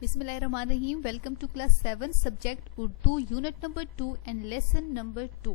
Bismillahirrahmanirrahim. Welcome to class 7 subject Urdu unit number 2 and lesson number 2.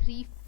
3,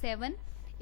7,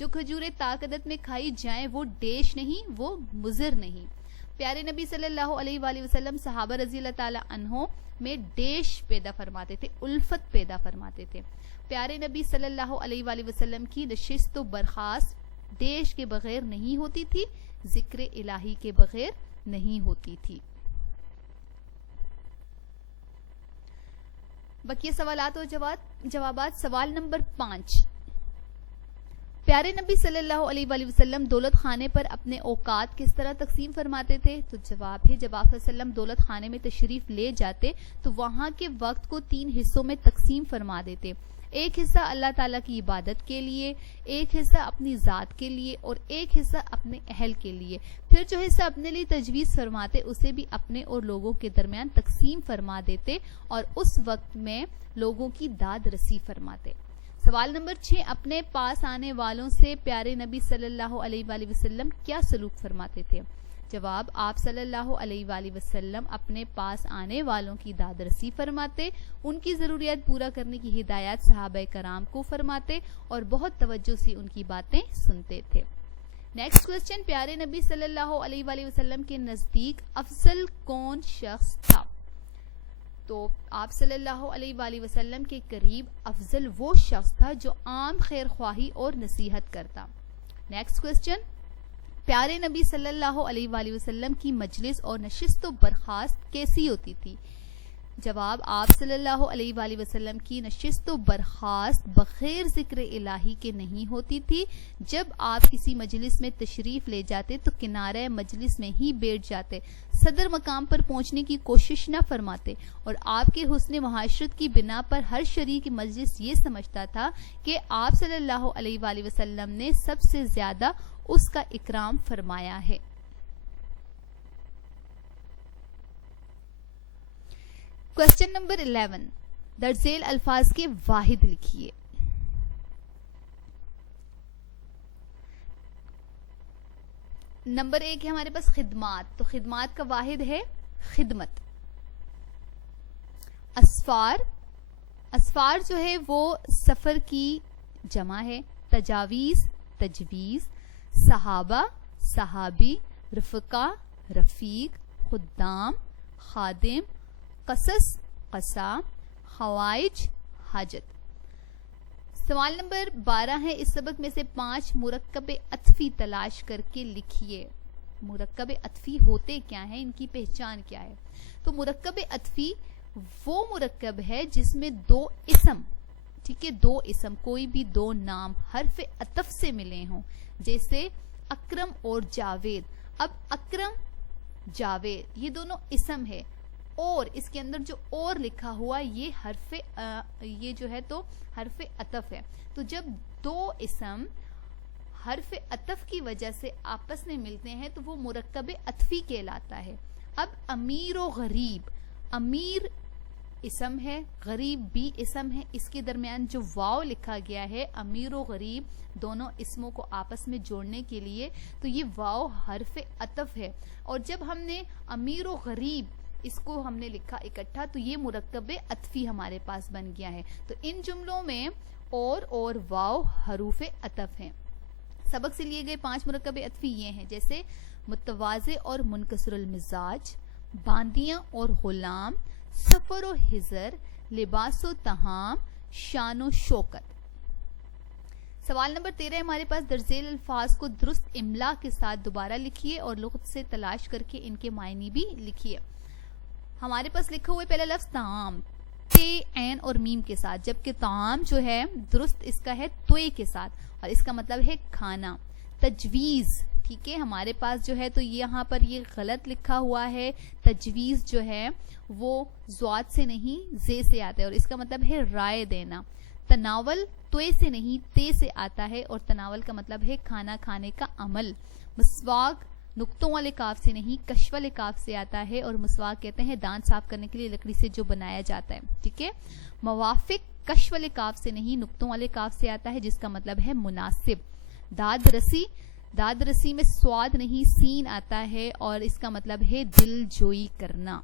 جو کھجوریں طاقت میں کھائی جائیں وہ ڈیش نہیں، وہ مضر نہیں. پیارے نبی صلی اللہ علیہ وآلہ وسلم صحابہ رضی اللہ تعالی عنہ میں ڈیش پیدا فرماتے تھے، الفت پیدا فرماتے تھے. پیارے نبی صلی اللہ علیہ وآلہ وسلم کی نشست و برخاست ڈیش کے بغیر نہیں ہوتی تھی، ذکر الہی کے بغیر نہیں ہوتی تھی. بقیہ سوالات اور جوابات. سوال نمبر 5. پیارے نبی صلی اللہ علیہ وآلہ وسلم دولت خانے پر اپنے اوقات کس طرح تقسیم فرماتے تھے؟ تو جواب ہے جب آپ صلی اللہ علیہ وسلم دولت خانے میں تشریف لے جاتے تو وہاں کے وقت کو 3 حصوں میں تقسیم فرما دیتے. ایک حصہ اللہ تعالیٰ کی عبادت کے لیے، ایک حصہ اپنی ذات کے لیے اور ایک حصہ اپنے اہل کے لیے. پھر جو حصہ اپنے لیے تجویز فرماتے اسے بھی اپنے اور لوگوں کے درمیان تقسیم فرما دیتے اور اس وقت میں لوگوں کی داد رسی فرماتے. سوال نمبر 6. اپنے پاس آنے والوں سے پیارے نبی صلی اللہ علیہ وآلہ وسلم کیا سلوک فرماتے تھے؟ جواب آپ صلی اللہ علیہ وآلہ وسلم اپنے پاس آنے والوں کی داد رسی فرماتے، ان کی ضروریات پورا کرنے کی ہدایات صحابہ کرام کو فرماتے اور بہت توجہ سے ان کی باتیں سنتے تھے. Next question. پیارے نبی صلی اللہ علیہ وآلہ وسلم کے نزدیک افضل کون شخص تھا؟ تو آپ صلی اللہ علیہ وآلہ وسلم کے قریب افضل وہ شخص تھا جو عام خیر خواہی اور نصیحت کرتا. Next question. پیارے نبی صلی اللہ علیہ وآلہ وسلم کی مجلس اور نشست و برخاست کیسی ہوتی تھی؟ جواب آپ صلی اللہ علیہ وآلہ وسلم کی نشست و برخاست بغیر ذکر الہی کے نہیں ہوتی تھی. جب آپ کسی مجلس میں تشریف لے جاتے تو کنارہ مجلس میں ہی بیٹھ جاتے، صدر مقام پر پہنچنے کی کوشش نہ فرماتے اور آپ کے حسن معاشرت کی بنا پر ہر شریک مجلس یہ سمجھتا تھا کہ آپ صلی اللہ علیہ وآلہ وسلم نے سب سے زیادہ اس کا اکرام فرمایا ہے. Question number 11. درج ذیل الفاظ کے واحد لکھیے. نمبر 1 ہے ہمارے پاس خدمات، تو خدمات کا واحد ہے خدمت. اسفار، اسفار جو ہے وہ سفر کی جمع ہے. تجاویز، تجویز. صحابہ، صحابی. رفقا، رفیق. خدام، خادم. قصص، قصا. خوائج، حاجت. سوال نمبر 12 ہے اس سبق میں سے 5 مرکب عطفی تلاش کر کے لکھیے. مرکب عطفی ہوتے کیا ہیں، ان کی پہچان کیا ہے؟ تو مرکب عطفی وہ مرکب ہے جس میں 2 اسم، ٹھیک ہے، 2 اسم، کوئی بھی 2 نام حرف عطف سے ملے ہوں، جیسے اکرم اور جاوید. اب اکرم، جاوید یہ دونوں اسم ہے اور اس کے اندر جو اور لکھا ہوا یہ جو ہے تو حرف عطف ہے. تو جب 2 اسم حرف عطف کی وجہ سے آپس میں ملتے ہیں تو وہ مرکب عطفی کہلاتا ہے. اب امیر و غریب، امیر اسم ہے، غریب بھی اسم ہے، اس کے درمیان جو واو لکھا گیا ہے امیر و غریب دونوں اسموں کو آپس میں جوڑنے کے لیے، تو یہ واو حرف عطف ہے. اور جب ہم نے امیر و غریب اس کو ہم نے لکھا اکٹھا تو یہ مرکب عطفی ہمارے پاس بن گیا ہے. تو ان جملوں میں اور واو حروف عطف ہیں. سبق سے لیے گئے 5 مرکب عطفی یہ ہیں، جیسے متواضع اور منکسر المزاج، باندیاں اور غلام، سفر و حضر، لباس و طعام، شان و شوکت. سوال نمبر 13 ہمارے پاس درج ذیل الفاظ کو درست املا کے ساتھ دوبارہ لکھیے اور لغت سے تلاش کر کے ان کے معنی بھی لکھیے. ہمارے پاس لکھا ہوا ہے پہلا لفظ طعام، تے، عین اور میم کے ساتھ، جبکہ طعام جو ہے درست اس کا ہے توئے کے ساتھ اور اس کا مطلب ہے کھانا. تجویز، ٹھیک ہے، ہمارے پاس جو ہے تو یہاں پر یہ غلط لکھا ہوا ہے. تجویز جو ہے وہ ضاد سے نہیں زے سے آتا ہے اور اس کا مطلب ہے رائے دینا. تناول توئے سے نہیں تے سے آتا ہے اور تناول کا مطلب ہے کھانا کھانے کا عمل. مسواک نقطوں والے کاف سے نہیں کش والے کاف سے آتا ہے اور مسواک کہتے ہیں دانت صاف کرنے کے لیے لکڑی سے جو بنایا جاتا ہے، ٹھیک ہے. موافق کش والے کاف سے نہیں نقطوں والے کاف سے آتا ہے جس کا مطلب ہے مناسب. داد رسی، داد رسی میں سواد نہیں سین آتا ہے اور اس کا مطلب ہے دل جوئی کرنا.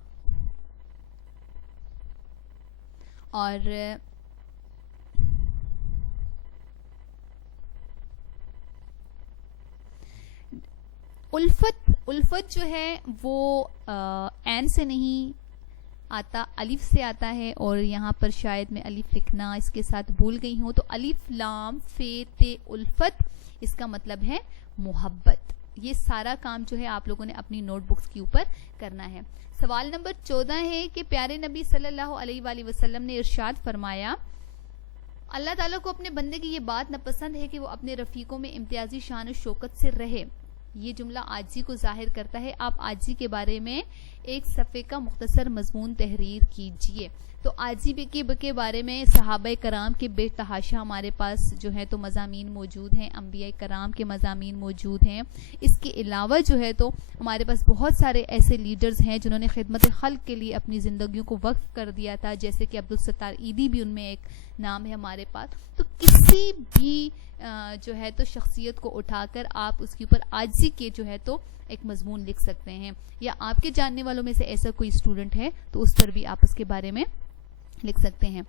اور الفت جو ہے وہ این سے نہیں آتا, الف سے آتا ہے, اور یہاں پر شاید میں الف لکھنا اس کے ساتھ بھول گئی ہوں, تو الف لام فے تے الفت, اس کا مطلب ہے محبت. یہ سارا کام جو ہے آپ لوگوں نے اپنی نوٹ بکس کے اوپر کرنا ہے. سوال نمبر 14 ہے کہ پیارے نبی صلی اللہ علیہ وآلہ وسلم نے ارشاد فرمایا, اللہ تعالیٰ کو اپنے بندے کی یہ بات ناپسند ہے کہ وہ اپنے رفیقوں میں امتیازی شان و شوکت سے رہے. یہ جملہ عاجزی کو ظاہر کرتا ہے. آپ عاجزی کے بارے میں ایک صفحے کا مختصر مضمون تحریر کیجئے. تو عاجزی کے بارے میں صحابہ کرام کے بے تحاشا ہمارے پاس جو ہے تو مضامین موجود ہیں, انبیاء کرام کے مضامین موجود ہیں. اس کے علاوہ جو ہے تو ہمارے پاس بہت سارے ایسے لیڈرز ہیں جنہوں نے خدمت خلق کے لیے اپنی زندگیوں کو وقف کر دیا تھا, جیسے کہ عبدالستار ایدی بھی ان میں ایک نام ہے ہمارے پاس. تو کسی بھی جو ہے تو شخصیت کو اٹھا کر آپ اس کے اوپر عاجزی کے جو ہے تو ایک مضمون لکھ سکتے ہیں, یا آپ کے جاننے والوں میں سے ایسا کوئی اسٹوڈنٹ ہے تو اس پر بھی آپ اس کے بارے میں لکھ سکتے ہیں.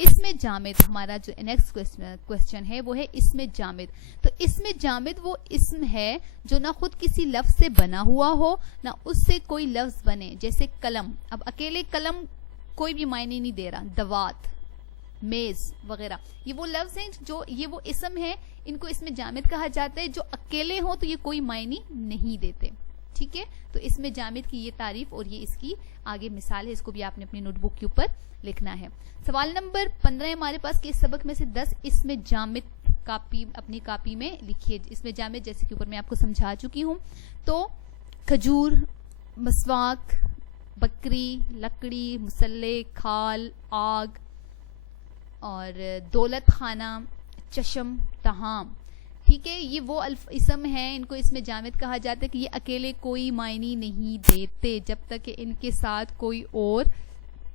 اسم جامد, ہمارا جو نیکسٹ کوسچن ہے وہ ہے اسم جامد. تو اسم جامد وہ اسم ہے جو نہ خود کسی لفظ سے بنا ہوا ہو نہ اس سے کوئی لفظ بنے, جیسے قلم. اب اکیلے قلم کوئی بھی معنی نہیں دے رہا, دوات, میز وغیرہ, یہ وہ لفظ ہیں جو یہ وہ اسم ہے, ان کو اسم جامد کہا جاتا ہے. جو اکیلے ہوں تو یہ کوئی معنی نہیں دیتے. ٹھیک ہے, تو اسم جامد کی یہ تعریف اور یہ اس کی آگے مثال ہے, اس کو بھی آپ نے اپنی نوٹ بک کے اوپر لکھنا ہے. سوال نمبر 15 ہمارے پاس کہ اس سبق میں سے 10 اسم جامد اپنی کاپی میں لکھیے. اسم جامد جیسے کہ اوپر میں آپ کو سمجھا چکی ہوں. تو کھجور, مسواک, بکری, لکڑی, مسلح, کھال, آگ, اور دولت خانہ, چشم, تہام. ٹھیک ہے, یہ وہ اسم ہیں, ان کو اسم جامد کہا جاتا ہے کہ یہ اکیلے کوئی معنی نہیں دیتے جب تک کہ ان کے ساتھ کوئی اور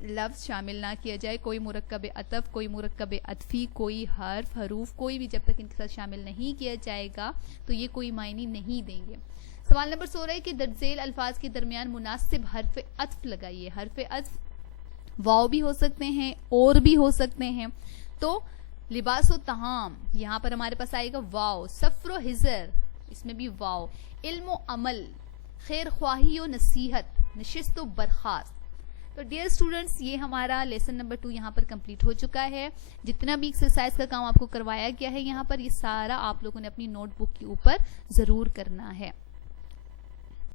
لفظ شامل نہ کیا جائے, کوئی مرکب عطف, کوئی مرکب عطفی, کوئی حرف, حروف, کوئی بھی جب تک ان کے ساتھ شامل نہیں کیا جائے گا تو یہ کوئی معنی نہیں دیں گے. سوال نمبر 16 ہے کہ درج ذیل الفاظ کے درمیان مناسب حرف عطف لگائیے. حرف عطف واو بھی ہو سکتے ہیں اور بھی ہو سکتے ہیں. تو لباس و طعام, یہاں پر ہمارے پاس آئے گا واو. سفر و حضر, اس میں بھی واو. علم و عمل, خیر خواہی و نصیحت, نشست و برخاست. تو ڈیئر اسٹوڈنٹس, یہ ہمارا لیسن نمبر 2 یہاں پر کمپلیٹ ہو چکا ہے. جتنا بھی ایکسرسائز کا کام آپ کو کروایا گیا ہے یہاں پر, یہ سارا آپ لوگوں نے اپنی نوٹ بک کے اوپر ضرور کرنا ہے.